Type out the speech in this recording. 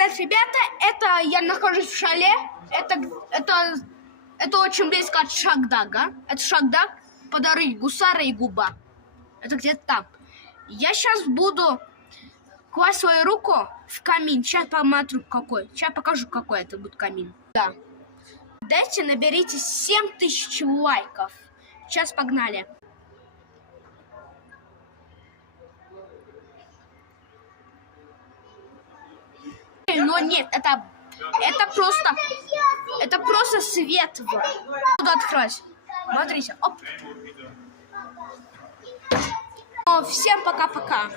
привет, ребята! Это я нахожусь в шале. Это очень близко от Шагдага. Это Шагдаг, подарить гусара и губа. Это где-то там. Я сейчас буду класть свою руку в камин. Сейчас посмотрю какой. Сейчас покажу, какой это будет камин. Да. Дайте, наберите 7000 лайков. Сейчас погнали. Но нет, это просто свет. Буду открыть. Смотрите, оп. Всем пока-пока.